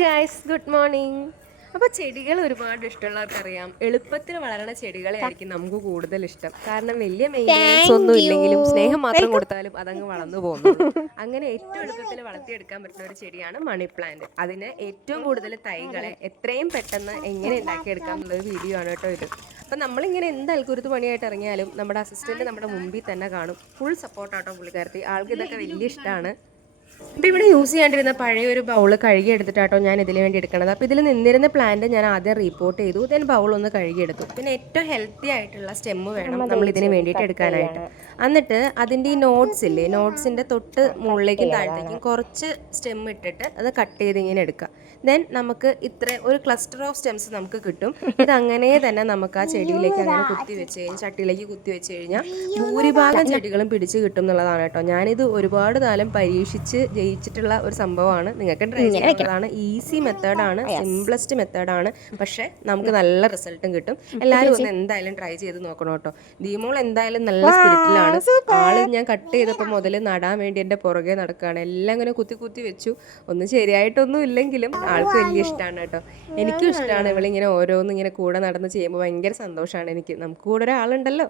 Hi guys, good morning. അപ്പോൾ ചെടികൾ ഒരുപാട് ഇഷ്ടമുള്ളവർക്കറിയാം, എളുപ്പത്തിൽ വളരണ ചെടികളെ നമുക്ക് കൂടുതൽ ഇഷ്ടം. കാരണം വലിയ മെയിൻ്റെനൻസ് ഒന്നും ഇല്ലെങ്കിലും സ്നേഹം മാത്രം കൊടുത്താലും അതങ്ങ് വളർന്നു പോകുന്നു. അങ്ങനെ ഏറ്റവും എളുപ്പത്തിൽ വളർത്തിയെടുക്കാൻ പറ്റുന്ന ഒരു ചെടിയാണ് മണി പ്ലാന്റ്. അതിന് ഏറ്റവും കൂടുതൽ തൈകളെ എത്രയും പെട്ടെന്ന് എങ്ങനെ ഉണ്ടാക്കിയെടുക്കാം എന്നുള്ളൊരു വീഡിയോ ആണ് കേട്ടോ ഇത്. അപ്പം നമ്മളിങ്ങനെ എന്ത് അൽക്കുരുത്ത് പണിയായിട്ട് ഇറങ്ങിയാലും നമ്മുടെ അസിസ്റ്റൻറ്റ് നമ്മുടെ മുമ്പിൽ തന്നെ കാണും. ഫുൾ സപ്പോർട്ടാട്ടോ പുള്ളിക്കാരത്തി. ആൾക്ക് ഇതൊക്കെ വലിയ ഇഷ്ടമാണ്. അപ്പോൾ ഇവിടെ യൂസ് ചെയ്യാണ്ടിരുന്ന പഴയ ഒരു ബൗൾ കഴുകി എടുത്തിട്ടാട്ടോ ഞാൻ ഇതിന് വേണ്ടി എടുക്കണത്. അപ്പോൾ ഇതിൽ നിന്നിരുന്ന പ്ലാന്റ് ഞാൻ ആദ്യം റിപ്പോർട്ട് ചെയ്തു, ദെൻ ബൗൾ ഒന്ന് കഴുകിയെടുത്തു. പിന്നെ ഏറ്റവും ഹെൽത്തി ആയിട്ടുള്ള സ്റ്റെമ്മ് വേണം നമ്മൾ ഇതിന് വേണ്ടിയിട്ട് എടുക്കാനായിട്ട്. എന്നിട്ട് അതിൻ്റെ ഈ നോട്ട്സ് ഇല്ലേ, നോട്ട്സിൻ്റെ തൊട്ട് മുകളിലേക്കും താഴത്തേക്കും കുറച്ച് സ്റ്റെം ഇട്ടിട്ട് അത് കട്ട് ചെയ്ത് ഇങ്ങനെ എടുക്കുക. ദെൻ നമുക്ക് ഇത്ര ഒരു ക്ലസ്റ്റർ ഓഫ് സ്റ്റെംസ് നമുക്ക് കിട്ടും. ഇതങ്ങനെ തന്നെ നമുക്ക് ആ ചെടിയിലേക്ക് അങ്ങനെ കുത്തി വെച്ച് കഴിഞ്ഞാൽ, ചട്ടിയിലേക്ക് കുത്തി വെച്ച് കഴിഞ്ഞാൽ ഭൂരിഭാഗം ചെടികളും പിടിച്ച് കിട്ടും എന്നുള്ളതാണ് കേട്ടോ. ഞാനിത് ഒരുപാട് കാലം പരീക്ഷിച്ച് ജയിച്ചിട്ടുള്ള ഒരു സംഭവമാണ്. നിങ്ങൾക്ക് ട്രൈ ചെയ്യാവുന്നതാണ്. ഈസി മെത്തേഡാണ്, സിംപ്ലസ്റ്റ് മെത്തേഡാണ്. പക്ഷേ നമുക്ക് നല്ല റിസൾട്ടും കിട്ടും. എല്ലാവരും ഒന്ന് എന്തായാലും ട്രൈ ചെയ്ത് നോക്കണം കേട്ടോ. ദീമോൾ എന്തായാലും നല്ല സ്പിരിറ്റിലാണ്. ആള് ഞാൻ കട്ട് ചെയ്തപ്പോൾ മുതൽ നടാൻ വേണ്ടി എൻ്റെ പുറകെ നടക്കുകയാണ്. എല്ലാം ഇങ്ങനെ കുത്തി കുത്തി വെച്ചു. ഒന്നും ശരിയായിട്ടൊന്നും ഇല്ലെങ്കിലും ആൾക്ക് വലിയ ഇഷ്ടമാണ് കേട്ടോ. എനിക്കും ഇഷ്ടമാണ് ഇവളിങ്ങനെ ഓരോന്നും ഇങ്ങനെ കൂടെ നടന്ന് ചെയ്യുമ്പോൾ ഭയങ്കര സന്തോഷമാണ് എനിക്ക്. നമുക്ക് കൂടെ ഒരാളുണ്ടല്ലോ.